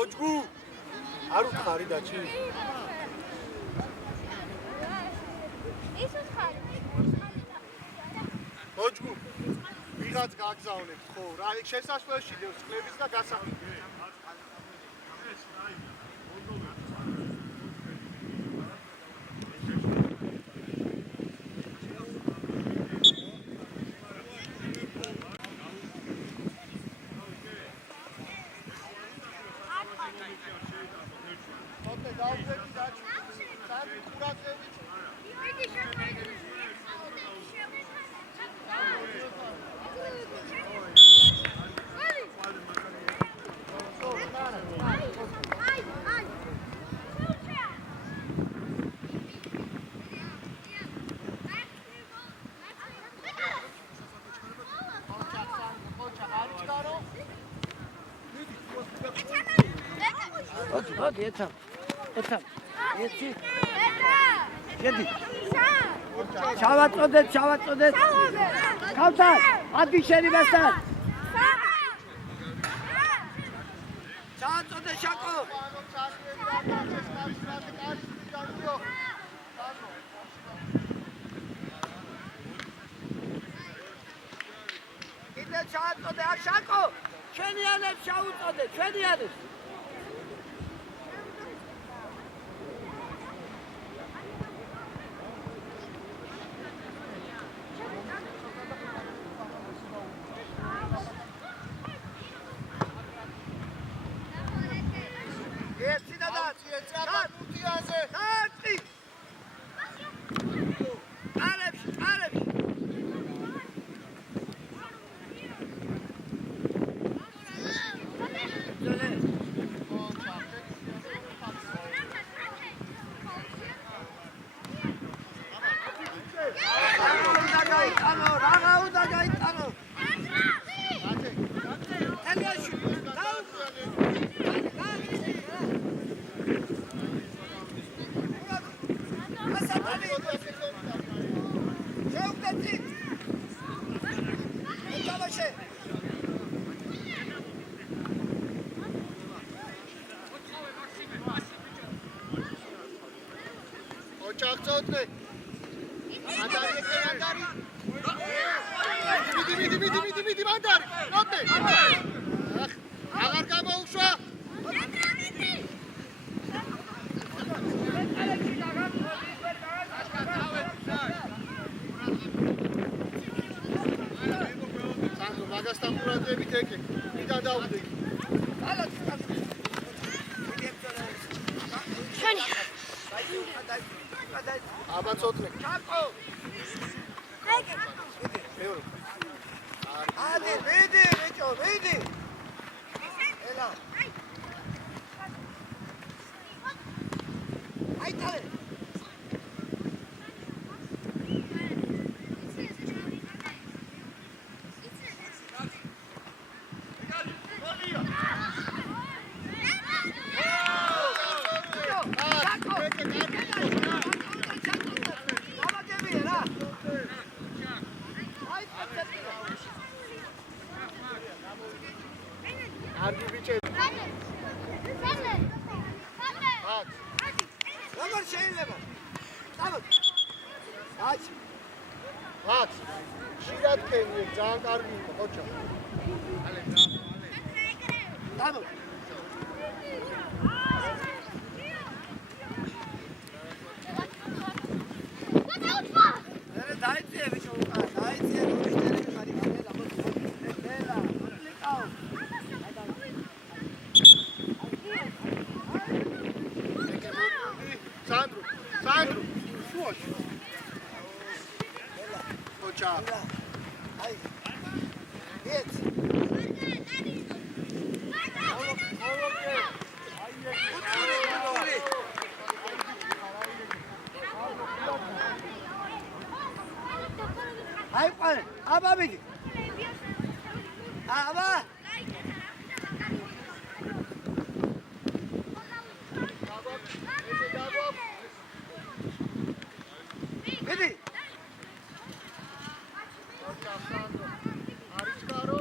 ოჯგუ არ უთხარი დაჩი ისოს ხარ ოჯგუ ვიღაც გაგზავნეთ ხო რა იქ შესასვლელში დევს კლების და გასახდით Yeter. Gedi. Çavat odet. Kaltar. Hadi içeri besler. Çavat odet şako. Gide çavat odet şako. Çeni yanıp çavat odet. Çeni yanıp. Çakçotne. Andari ekle andari. Midi andari. Notte. Agar gamoushva. Sandro, magastan quradzებით ეკე. მიდან დავდე. Abacotne. Çako. Hadi, vedi. Ela. Haydi. Argi biçe. Bak. Ramar şeyle bak. Tamam. Aç. Bak. Şirat kemiye can kargi hoca. Tamam. Sandro. Hoca. Ay. Geç. Ay, aba bedi. Aba. Bedi. არის გარო.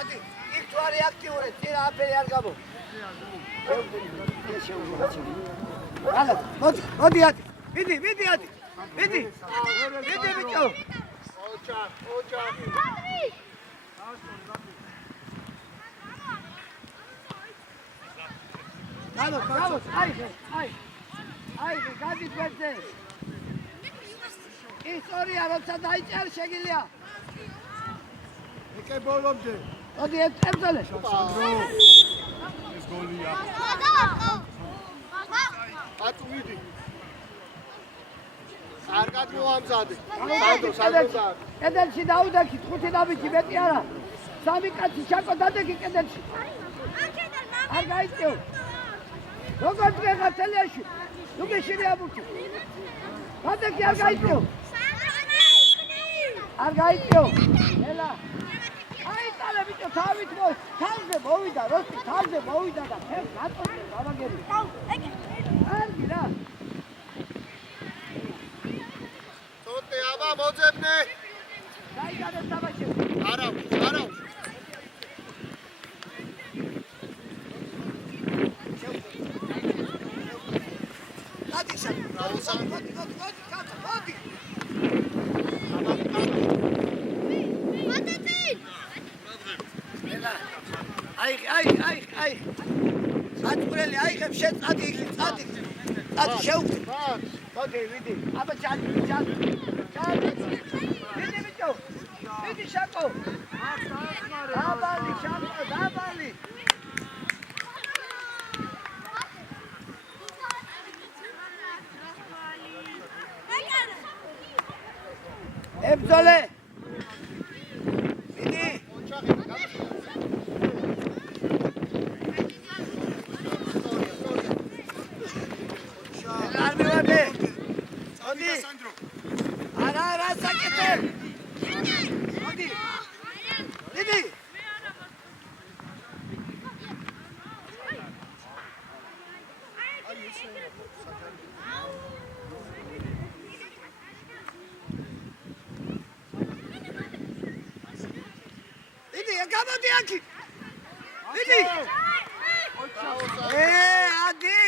ადი, იქ თუ არის აქტიური, წირა აფერი არ გამო. ალა, მოდი ადი. მიდი ადი. მიდი ბიჭო. ოჯა. გამოს, აი, გადის ვერზე. ისტორია როცა დაიჭერ შეგილია. ეკე ბოლომდე. მოდი ებრძოლე. ეს გოლია. ატვიდი. კარგად მოამზადე. სანდო. კედელში დაუდექი, 5 ნაბიჯი მეტი არა. 3 კაცი ჩაკო დადექი კედელში. არ გაიწევ. როგორ დღეღა თელიაში. ნუ გეშინია ბუჩი. დადექი არ გაიწევ. არ გაიწევ. ელა. აი წალე ბიჭო, თავით თავზე მოვიდა, როსი თავზე მოვიდა და ფეხ გაწოდე ბაბაგები. არგი რა. თოთე აბა მოძებნე. დაიგადე თამაში. არა. აი. აწვრელი აიღებ შეწადი იქ, წადი შევხვდი. ვიდი. აბა ჩალი. ვიდი ბიჭო. ვიდი შაკო. დაბალი შაკო, დაბალი. ებრძოლე. ვიდი. არა საკეთე. მოდი. ვიდი. გამოდი აქ. ვიდი. ადი.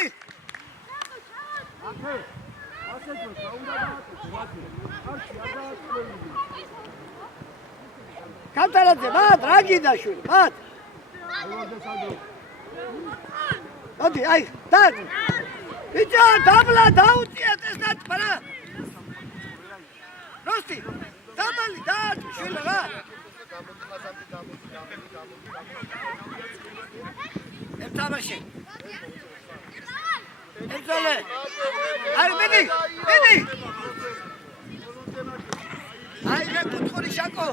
კანტარაძე, მათ რა გინდა შვილი, მათ. მოდი, აი, დად. ბიჭო, დაბლა დაუწიეთ ეს დათბარა. როსტი, დაბალი, დად, შვილი რა. ეთამაში. ებრძოლე. აი, მიდი. აი, რა კუთხური შაკო.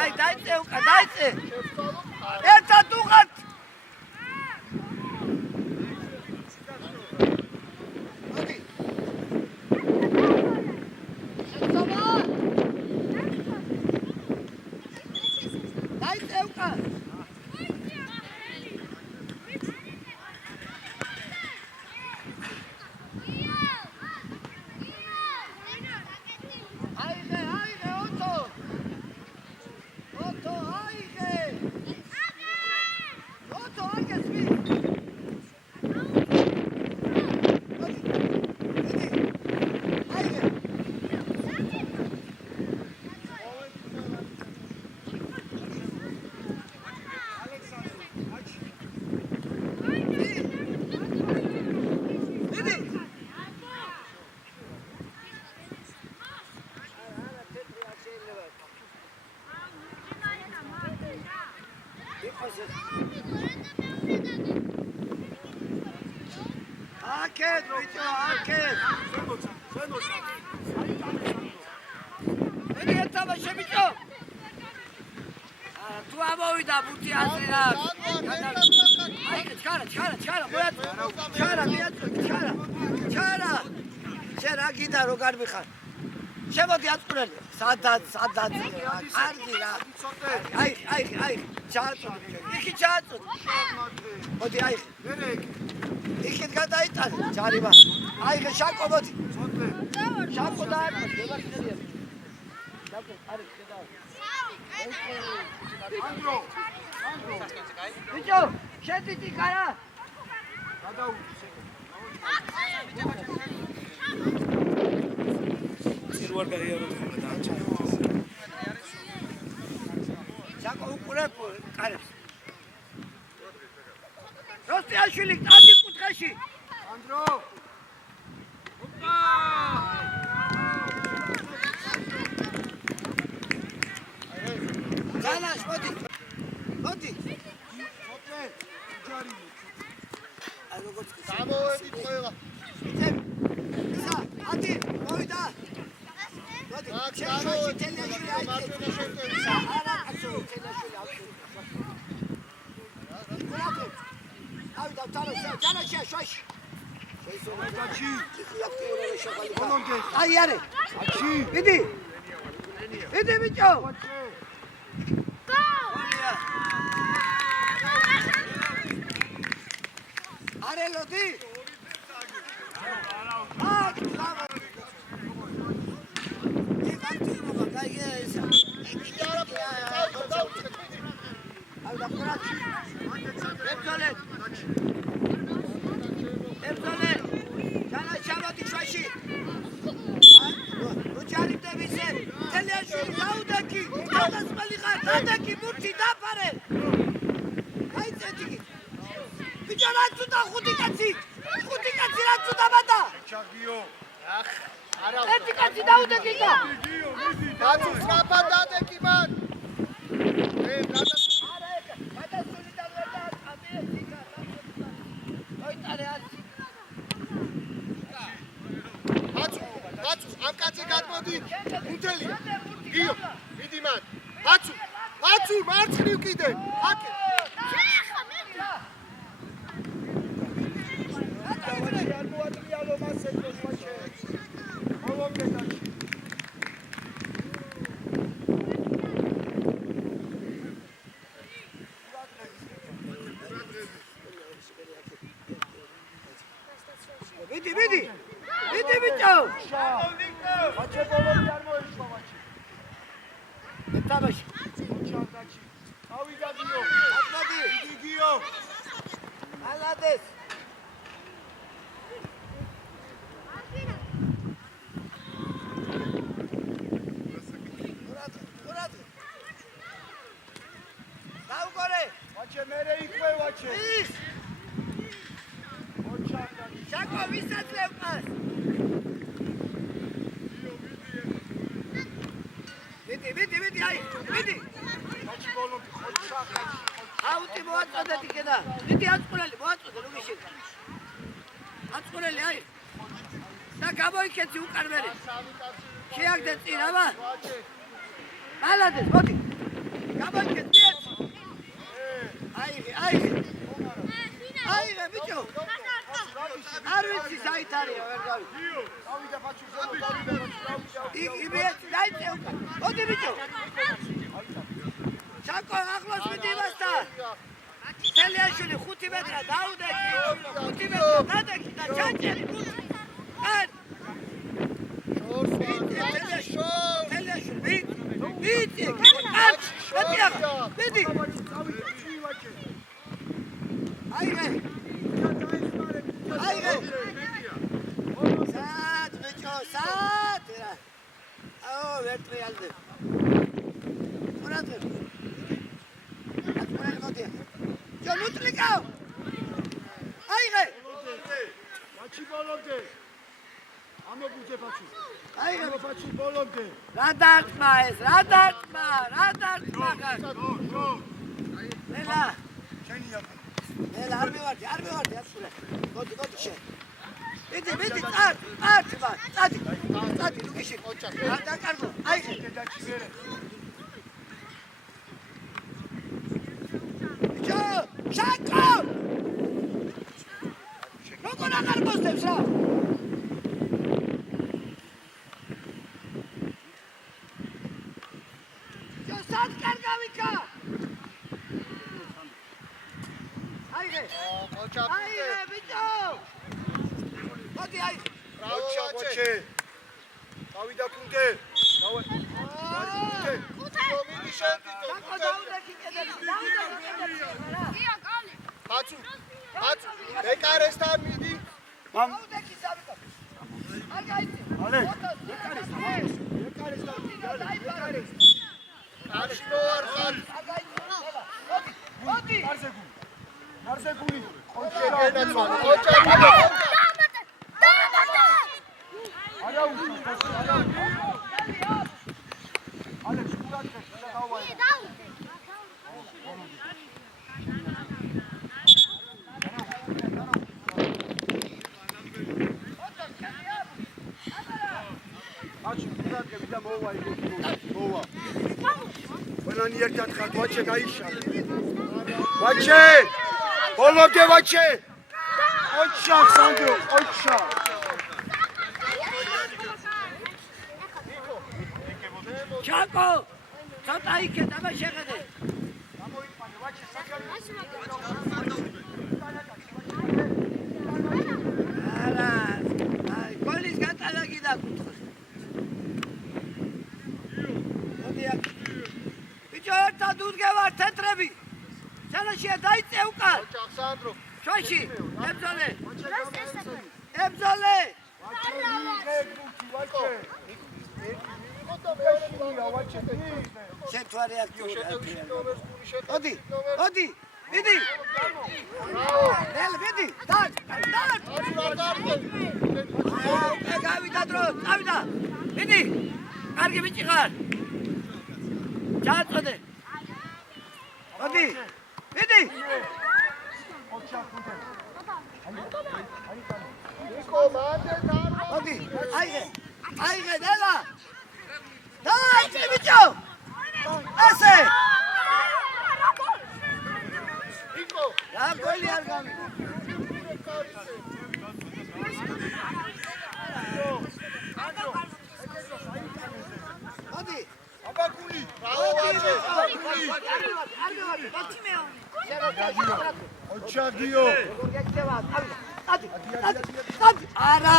აი, დაიწე. ერთად უღად. მოდი. დაიწე უკა. Arcade, Rachel, arcade. Vedi che stava scemiccio. Tu avovida butti altri là. Çara, Çara, Çara. Çara gida rogar bixar. შემოდი აწკურელი. სადაც. კარგი რა. აი, ჩააწოდი. იქი ჩააწოდი. მოდი აი. იქით გადაიტანე ჯარიმა. აი შაკო მოდი. შაკო დააკეთე, დაბახერია. შაკო, არის შედა. ანდრო. ბიჭო, შედიდი კარა. გადაუჭი. ვარ გაიარო ხოლმე დააჭა. შაკო უყურებ კარებს. როსტიაშვილი კარგი კუთხეში. ანდრო. ძალას მოდი. აი როგორც გამოვედით ყველა. ისა, ადი, მოვიდა. მოდი, გამოვედით. თელეშვილი აი. მარტო შევტევი. არა, კაცო, თელეშვილი ავწევ. ავიდა თამაშა, ჯანაშა, შოში. გაჩი. ბოლომდე. აი არე. აჩი. იდი ბიჭო. არე ლოდი. ჩაგიო. ახ, არა. ერთი კაცი დაუდეკი და. გაწუხ სწრაფად დადეკი მან. გადასული. არა ეკა, გადასული და ვერ ამიეთი და. მოიტარე აცი. აცუ, ამ კაცი გადმოდი. მუნდელი. გიო, მიდი მან. აცუ, მარცხნივ კიდე. აკე. მიდი ბიჭო. მაჩე ბოლომდე არ მოიშვა მაჩე. თამაში. ჩავდაჩი. ავიდა გიო. აბადი. დიდი გიო. ალადეს. დაუგორე. მაჩე მერე იქვე ვაჩე. ის. შაკო ვისაძლევყას. მიდი, აი, მიდი. მაჩი ბოლომდე ხოჩა კაცი. აუტი მოაწოდეთ იქედა. მიდი აწყურელი, მოაწოდე ლუგიში. აწყურელი, აი. და გამოიქეცი უკარმერი. შეაგდე წინ, აბა. ალადეს, მოდი. გამოიქეცი, მიეცი. აი, ბიჭო. არ ვიცი საით არის, ვერ გავიცი. ავიდა ფაჩუზე, დავიდა ფაჩუზე. იმეცი, დაიწე უკან. მოდი ბიჭო. შაკო, ახლოს მიდი იმასთან. თელიაშვილი 5 მეტრა დაუდეკი. 5 მეტრა დადეკი და ჩაჭერი. არ. თელიაშვილი, მიდი. არ. მიდი. აიღე. სად ბიჭო, სად რა. აო, ვერტრიალდე. ყურადღებ. აკვრელი მოდი. ჯო ნუტლიკავ. აიღე. მაჩი ბოლომდე. ამოგუძე ფაჩუ. აიღე ფაჩუ ბოლომდე. რა დარტყმა ეს, რა დარტყმა. ნელა. შენია. ნელა არ მივარდი, აცურე. მოდი შენ. მიდი, წადი, ლუგიში. რა დაკარგო, აიღე. ბიჭო, შაკო! როგორ აღარ მოსდევს რა? სად კარგავიქა? აიღე. აიღე ბიჭო. მოდი აიღე. ოჩე. დავიდა კუნდე. საკო დაუდექი კედელი. აცუ. ეკარესთან მიდი. დაუდექი სამიკა. არ გაიწი. ალე. ეკარესთან. არში მოარხარ. მოდი. მარზეგული. ოჩე. ყველანი ერთად ხართ, ვაჩე გაიშალე. ვაჩე! ბოლომდე ვაჩე! ოჩა, სანდრო, ოჩა! ჩაკო! ცოტა იქე დაბა შეხედე. არა, აი, გოლის გატალაგი დაკუთხოს. მოდი აქ. ბიჭო, ერთად უდგევარ თეთრები. სანაშია დაიწე უკან. ოჩა, სანდრო. შოში, ებძოლე. ებძოლე. შეთვარე აქტიურია. მოდი, მოდი, მიდი. მიდი, დაგ. გავიდა დრო, გავიდა. მიდი. კარგი ბიჭი ხარ. ჩაწოდე. მოდი. მიდი. მოდი, აიღე, დელა. დაიწე ბიჭო. ასე. რა გოლი არ გამიგო. მოდი. აბაკული. ბრავო, ოჩა გიო. არა.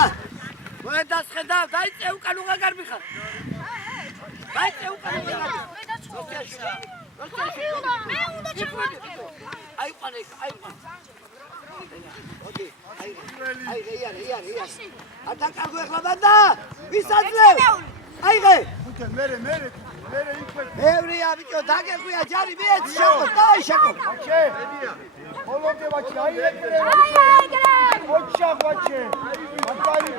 მოედასხედა, დაიწე უკან უღარ მიხარ. დაიწე უკან უღარ. აიყვანე. მოდი, აიღე. არ დაკარგო ეხლა ბანდა. ვის აძლევ? აიღე. ხუთე, მერე იქვე. ევრია ბიჭო, დაგეხვია ჯარი მიეც შეკო, დაი შეკო. ვაჩე. ბოლომდე ვაჩე, აიღე. ოჩა ვაჩე. მაგარი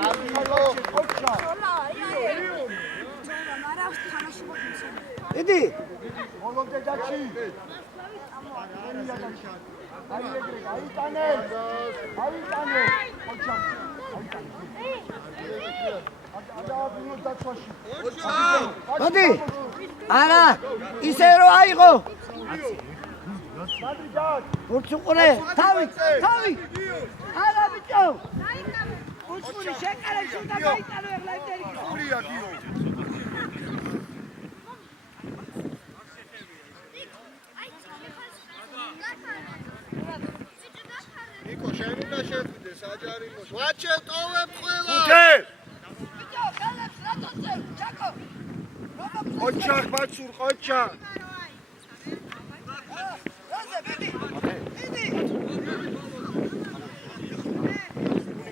ოჩა. იდი. ბოლომდე დაჩი. აიტანე. ოჩა. მოდი. არა, ისე რომ აიღო. ურჩუყურე, თავი. არა ბიჭო. ურჩუყური შეკარე შუთა გაიტანო ეხლა იმდენი. გურია გიო. ნიკო, შენ უნდა შეხვიდე საჯარიმოს. ვაჩე, ტოვებ ყველა. ხუთე. ბიჭო, ხელებს რატოზე, ჩაკო. ოჩა, ბაცურ, ოჩა. რაზე, მიდი.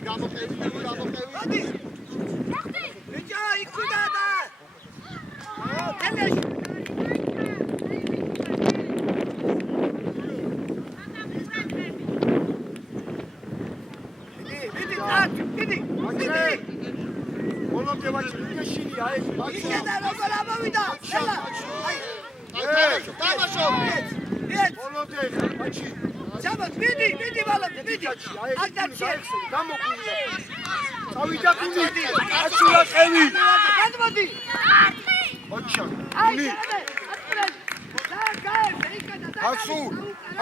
გამოყევი. მოდი. ბიჭო, იქუდა და. თელეში. მიდი. ბოლომდე ვაჩე, იქეშინი აი. იქე და როგორ ამოვიდა? შელა. თამაშო. ეს. ბოლომდე ვაჩი. ჩაბოთ, მიდი ბოლომდე, მიდი. აქ დარჩე. გამოყურე. წავიდა გუნდი. აცულა ყევი. გადმოდი. ოჩა. აი, გული.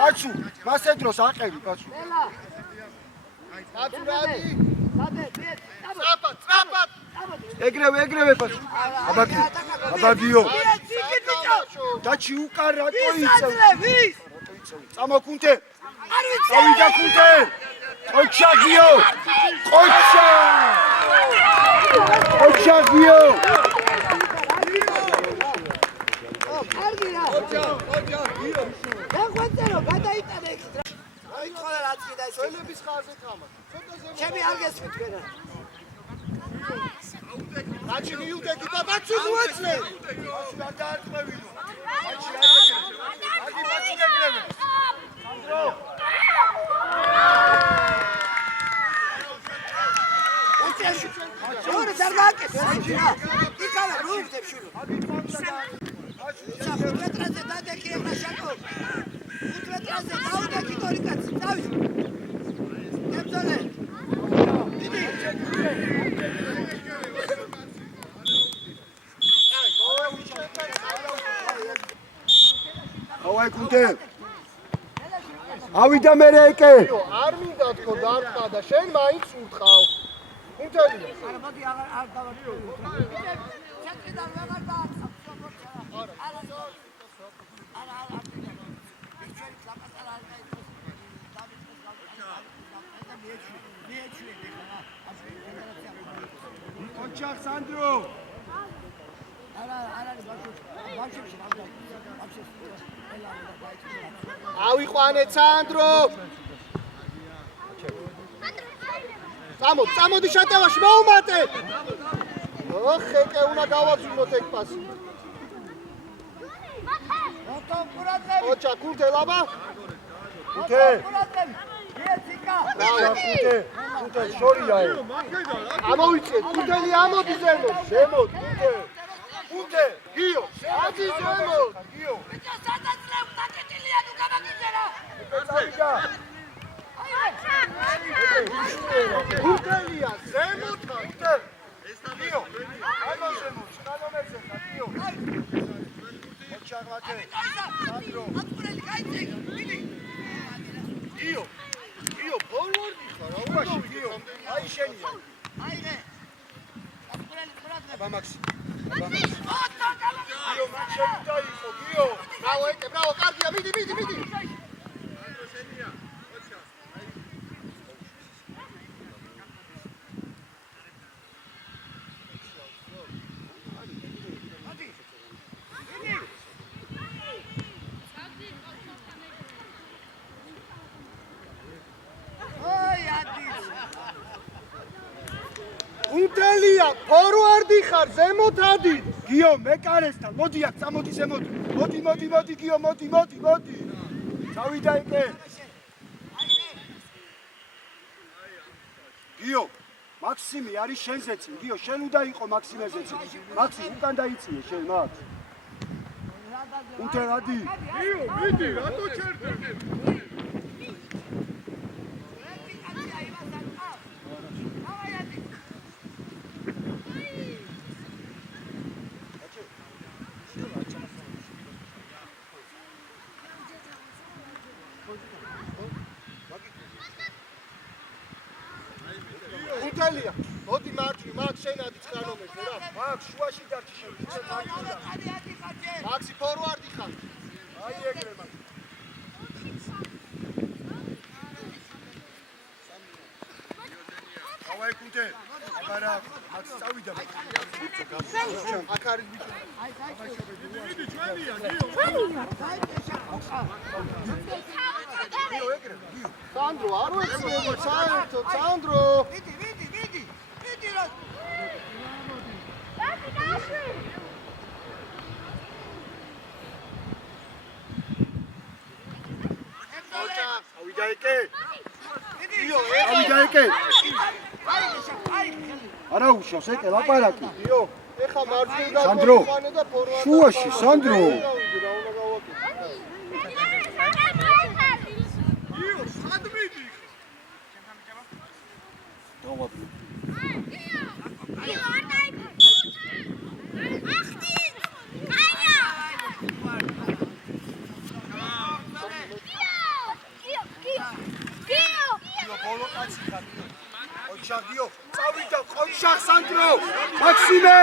აცუ. მასე დროს აყევი, კაცო. შელა. აცუ რადი. სადე, ტრაპად. ეგრევე, კაცო. აბაგიო. მიეც, იქით ბიჭო. დაჩი უკან რატო იწევ? ისაძლე ვის? წამოკუნთე. არ ვიცი. ავიდა კუნთე. ყოჩა გიო. ყოჩა. ყოჩა გიო. კარგია. ოჯა გიო. დაგვეწერო, გადაიტანე იქ. აი ხოლე რაც კიდე ის ძველების ხაზზე თამარ. ჩემი არ გესმით ვერა. დაჩი მიუდექი და ბაცი მოეწნე. ბაცი არ დაარტყევინო. ბაცი არ ეგრე. აგი ბაცი ეგრევე. სანდრო. ოჩეში. ორი ზარგაკეს. იქალა რუხდებ შულო. ისა 5 მეტრაზე დადექი ეგრა შაკო. 5 მეტრაზე დაუდექი თორი კაცი. წავი. ებძოლე. დიდი. ავაი კუნთე. ავიდა მე რეკე. არ მინდა თქო დარტყა და შენ მაინც უთყავ. კუნთელია. არა მოდი არ დავარჩევ. ჩაკიდარ ვეღარ დაახსოვ. ყოჩა სანდრო. არა არის ბავშვებში რამდენი ავიყვანე სანდრო. წამოდი შეტევაში მოუმატე. ხეკე უნდა გავაძუნოთ ეგ პასი. ოჩა კუნთე ლაბა. კუნთე. იეციკა კუნთე შორია ე. ამოვიწე კუნთელი ამოდი ზემოთ. შემოთ კუნთე. კუნთე. გიო. ადი ზემოთ. გიო. ბიჭო სადაცლებ დაკეტილია თუ გამაგიჟერა წავიდა. კუნთელია ზემოთ. კუნთე. გიო. ამა ზემოთ. შკანომერზე ხა გიო. ოჩა ვატე. სანდრო. ატყურელი გაიწე მიდი გიო. გიო ფორვარდი ხარ. უაში გიო. აი შენია. აიღე ატყურელი ყურადღება ბამაქსი. გიო მან შევიდა იყო გიო. ბრავო ეკე ბრავო კარგია მიდი. კუნთელია ფორვარდი ხარ ზემოთ ადი. გიო მეკარესთან მოდი აქ წამოდი ზემოთ. მოდი გიო მოდი. წავიდა ეკე. გიო მაქსიმი არის შენზეც. გიო შენ უნდა იყო მაქსიმეზეც. მაქსი უკან დაიწიე შენ მაქს. კუნთე რადი. გიო მიდი რატო ჩერდი? კუნთელია მოდი მარჯვნივ მაგ შენ ადი 9 ნომერზე რა. მაქს შუაში დარჩი შენ. მაქსი ფორვარდი ხარ. აი ეგრე მაქს. ავაი კუნთე. აბარა მაქს წავიდა. აქ არის ბიჭო. მიდი ჩვენია გიო ეგრე. სანდრო არ ვეცნები საერთოდ სანდრო. მიდი რა ავიდა ეკე. გიო ავიდა ეკე. აი არა უშავს ეკე ლაპარაკი. გიო ეხა მარჯვნივ და სანდრო. მოიყვანე და ფორვარდი. შუაში სანდრო. რა უნდა გავაკეთო? გიო სად მიდი? დავაბი. ოჩაგიო წავიდა ყოჩა სანდრო მაქსიმე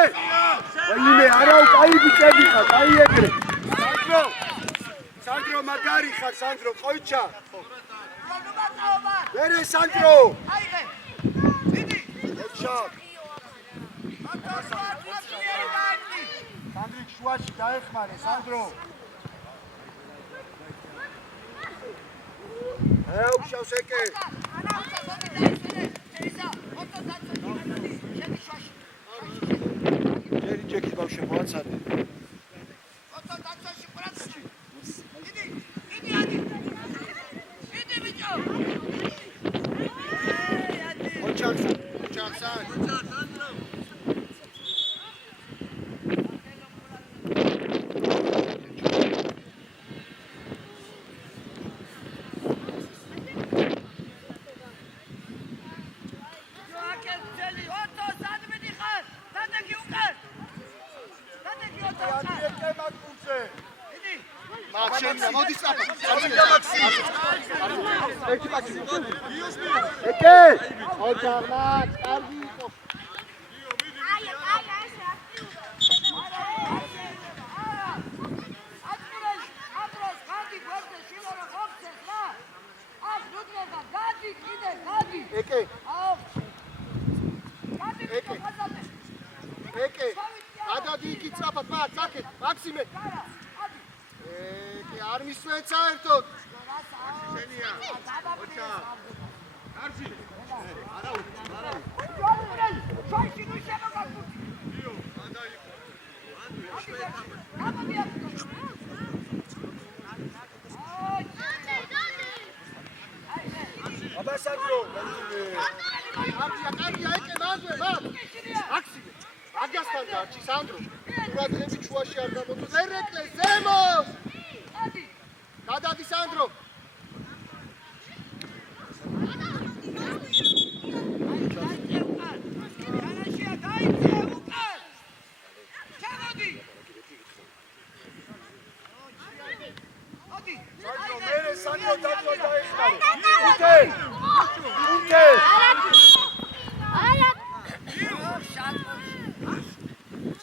ვაიმე არა კაი ბიჭები ხარ, დაიეგრე. სანდრო მაგარი ხარ, სანდრო, ყოიჩა. ვერე სანდრო. აიღე. დიდი. ყოიჩა. სანდრიკ შუაში დაეხმარე, სანდრო. უშავს ეკე. ჯერი ჯეკის ბავშვი მოაცადე.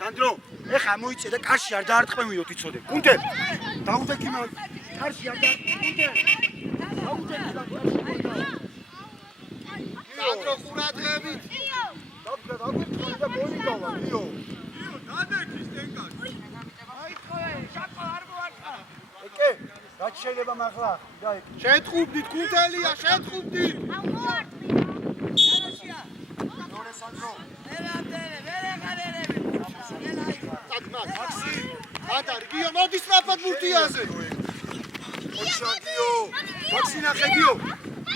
სანდრო, ეხა მოიწე და კარში არ დაარტყმევიოთ იცოდე. გუნდე, დაუდექი მაგ კარში არ დაარტყმევიოთ. დაუდექი და კარში. სანდრო ყურადღებით. დაგვიწყდა და გოლი გავა, მიო. დადექის ტენკა. ეკე, რაც შეიძლება მაღლა, დაეკე. შეთყუბდით, გუნდელია, შეთყუბდით. ნორე სანდრო. მაქსი, ადარი, გიო, მოდი სწრაფად ბურთიაზე. ოჩაგიო, მაქსი ნახებიო.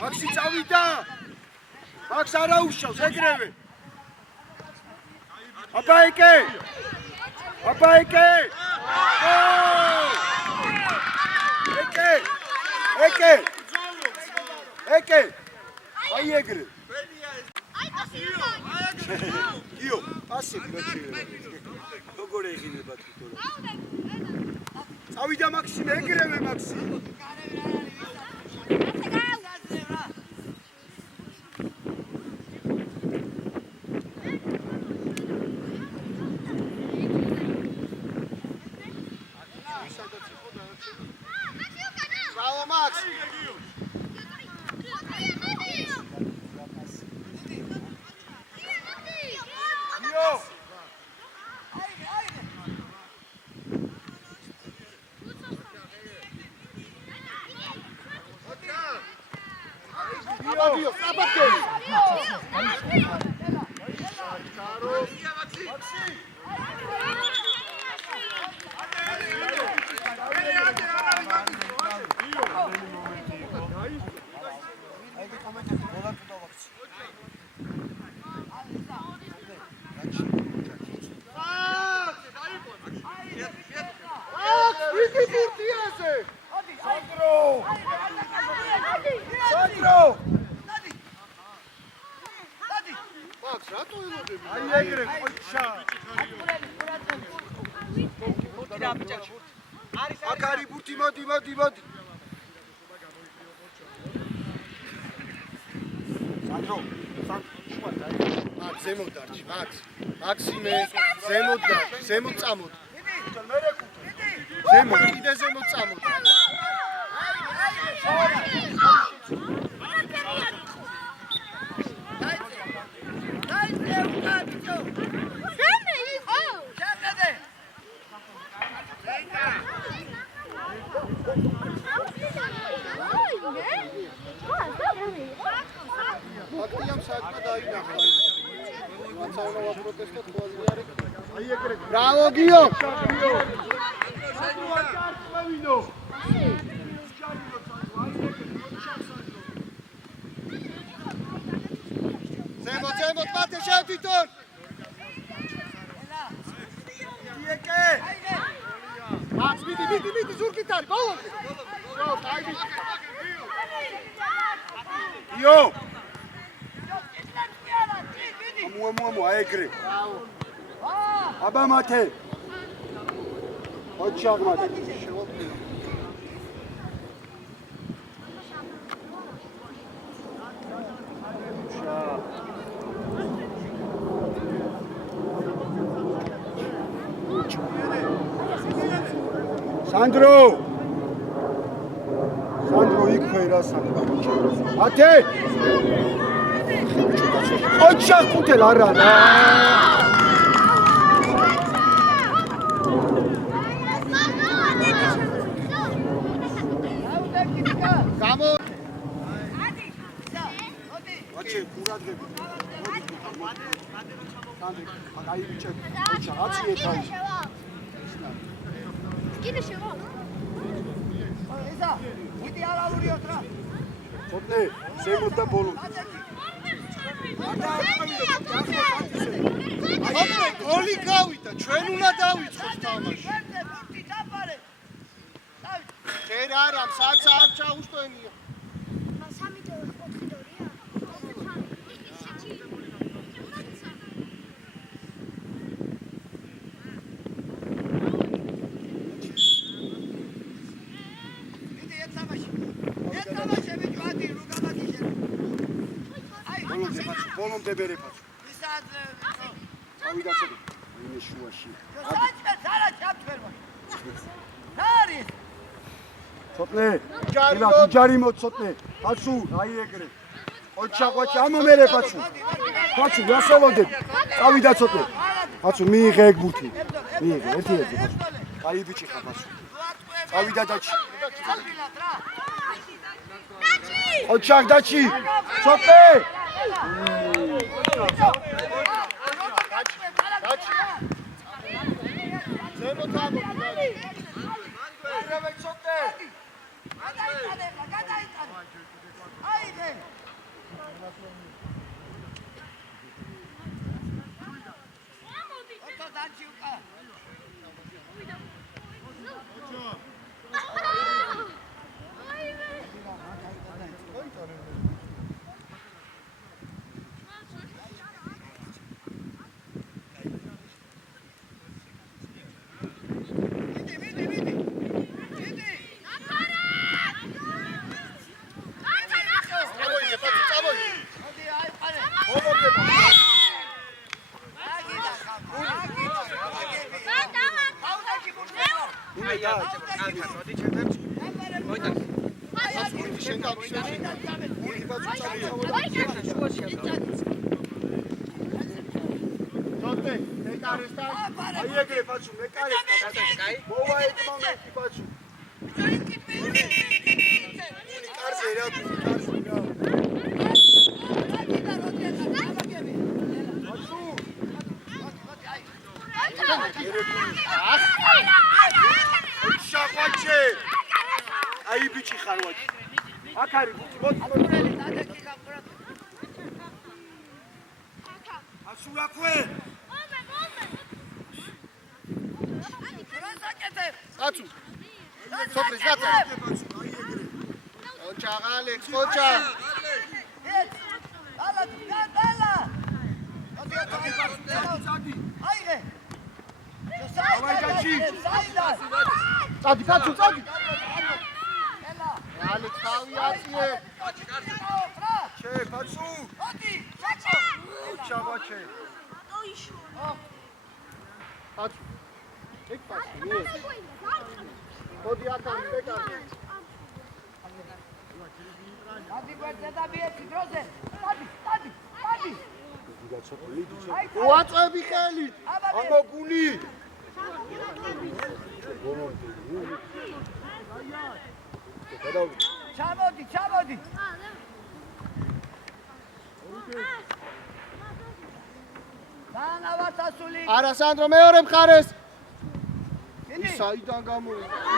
მაქსი წავიდა. მაქს არა უშავს, ეგრევე. აბაიკე! აბაიკე! ეკე! ეკე! ეკე! აი ეგრე. გიო, პასი გროჩილება. როგორ ეღინება თვითონ? წავიდა მაქსი, ეგრევე მაქსი. Bravo Max. აკარი ბურთი მოდი სანდრო შუა დაი ზემოთ დარჩი მაქსიმე ზემოთ წამოდ მერე კუნთე. ზემო. კიდე ზემოთ წამოდი. ფაქტიამ საქმე დაინახა. მაცავნა ვაპროტესტო თვალზე არის. აი ეგრე. ბრავო გიო. ზემოთ მათე შევ თვითონ. იეკე. მიდი ზურგით არის. ბოლომდე. აი მიდი. იო. ამო აეგრე. აბა მათე. ოჩაღ მათე. სანდრო იქვე რა სანდრო მათე ოჩა კუთელ არა რა გამო აჩე კურადღები აი ბიჭო ოჩა აციეთ აი კიდე შევა. ესა, ვიდი არაურიოთ რა. ხოდნე, ზემოთ და ბოლო. აბა გოლი გავიდა, ჩვენ უნდა დავიწყოთ თამაში. ჯერ არა, საც არ ჩაუშტენია. სამი და 4 დორია. ბოლომდე ბერეფაც. ავიდა ცოტა. ინე შუაში. ცოტნე. ჯარი მოცოტნე. ფაცუ, აი ეგრე. ოჩა ამო მერეფაცუ. ფაცუ, გასავოდეთ. ავიდა ცოტნე. ფაცუ მიიღე ეგ ბურთი. მიიღე, ერთი. აი ბიჭი ხა ფაცუ. ავიდა დაჩი. ოჩა დაჩი. ცოტნე. ზემოთ ამოდი. აი ბიჭი ხარვაჭი. აქ არის ბიჭი, ასურაქვე. აცუ. სოფრის გაცა. ოჩა ალექს, ოჩა. აიღე. წადი, კაცო, წადი. ალექს თავი აციე. ჩე, კაცო. ოჩა ბაჩე. აცუ. ეგ პასი მოდი აკამ ბეკარი ადი გვერდზე და მიეცი დროზე სტადი უაწევი ხელით ამოგული ჩამოდი დანავათასული არა სანდრო მეორე მხარეს ის საიდან გამოიწყო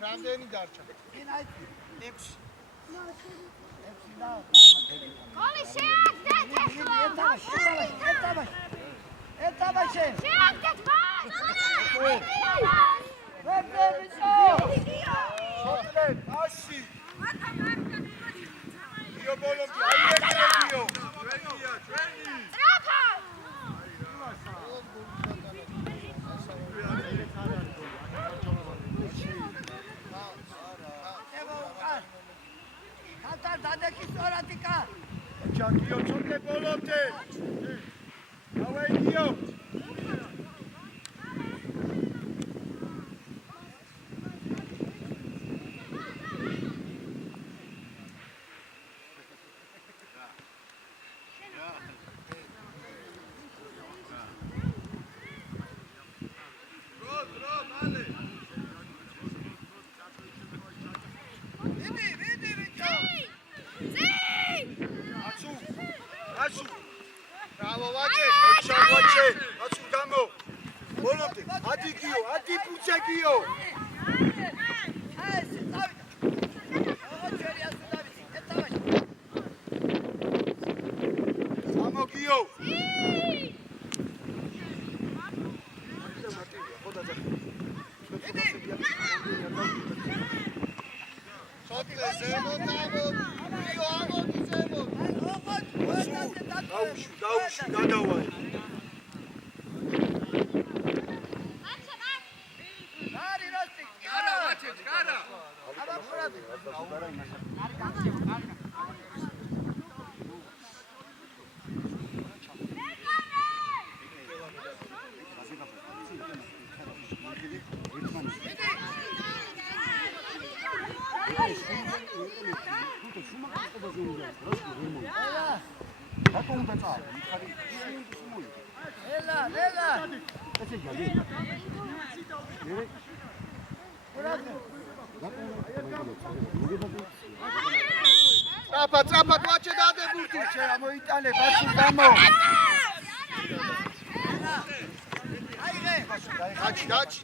რამდენი დარჩა? 6. გოლი შეაგდეთ! ეთაბაშე! შეაგდეთ მას! შოკლე, აში! იო ბოლომდე, აი ეგრეგიო! ჩვენი! ტრაფა! დადეკისტორატიკა ჩაკიო ჩოკლე ბოლომდე დავაიგიო ტრაფა გვაჩე დადებულდი მოიტანე ბაცი გამო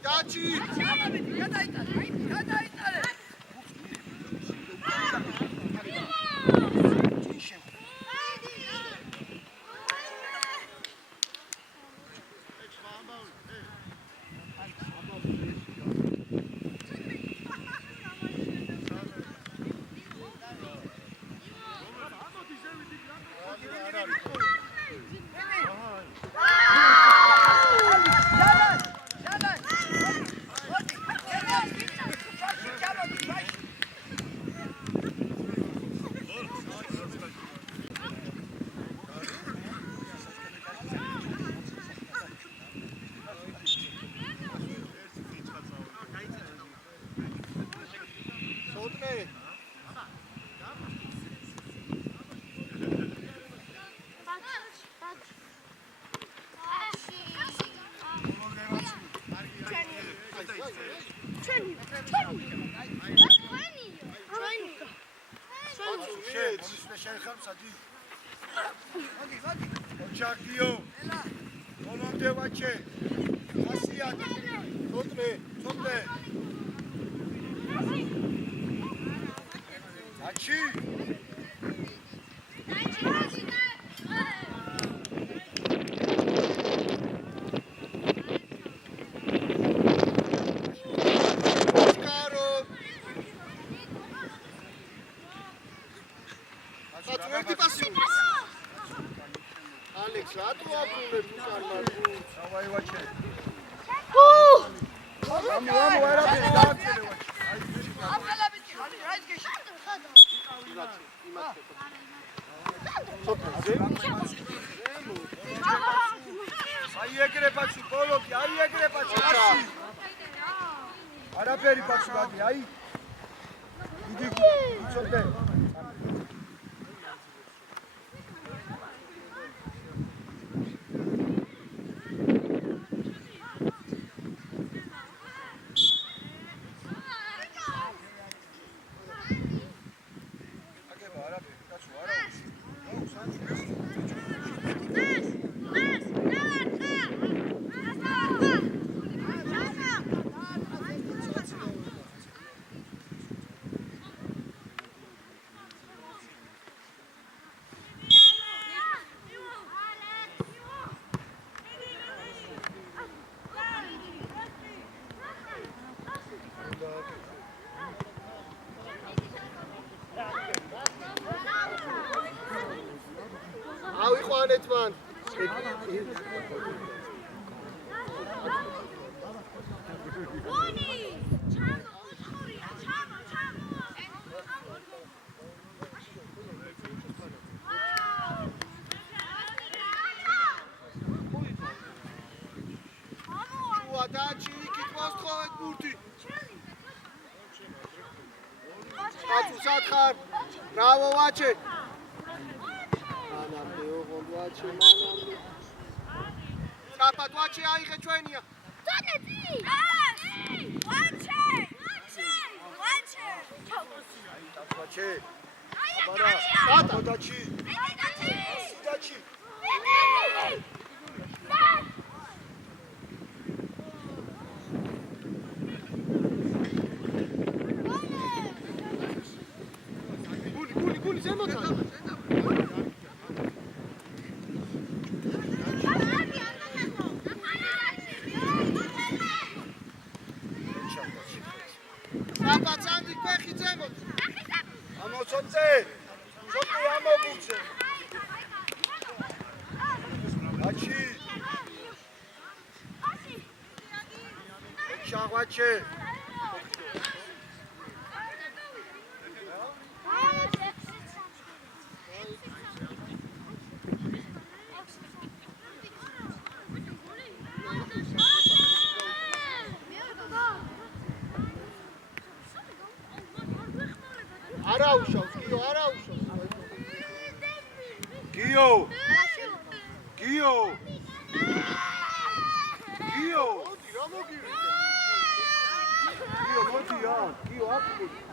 დაჩი გადაიტანე შენ ხარ საჯი. ოჩაკიო. მომამდე ვაჩე. ხასიათი. ცოტნე. აჩი. ალექს რატო აკუნებ უკარმა დავაი ვაჩე. ამო არაფერი დააქცევე ვაჩე. აი ეგრე პაცი ბოლოკი, აი ეგრე პაცი. არაფერი პაცი გადი, აი. დიდი იცოდე. ავიყვანეთ მან. დაჩი კითხავს თხოვეთ ბურთი. კაცო სათხარ. ბრავო ვაჩე. ვაჩე მანამდე. საპატ ვაჩე აიღე ჩვენია. დანები! ვაჩე! ვაჩე. აბარა. დატა დაჩი. დაჩი. გული ზემოთან. საპაცანდი ფეხი ზემოთ. ამოცოცე. ცოტა ამობუცე. აჩი. შაღვაჩე. არაუშავს, გიო, არაუშავს. გიო. გიო. გიო. მოდი, რა მოგივიდა? გიო, მოდი რა. გიო, აკუდი.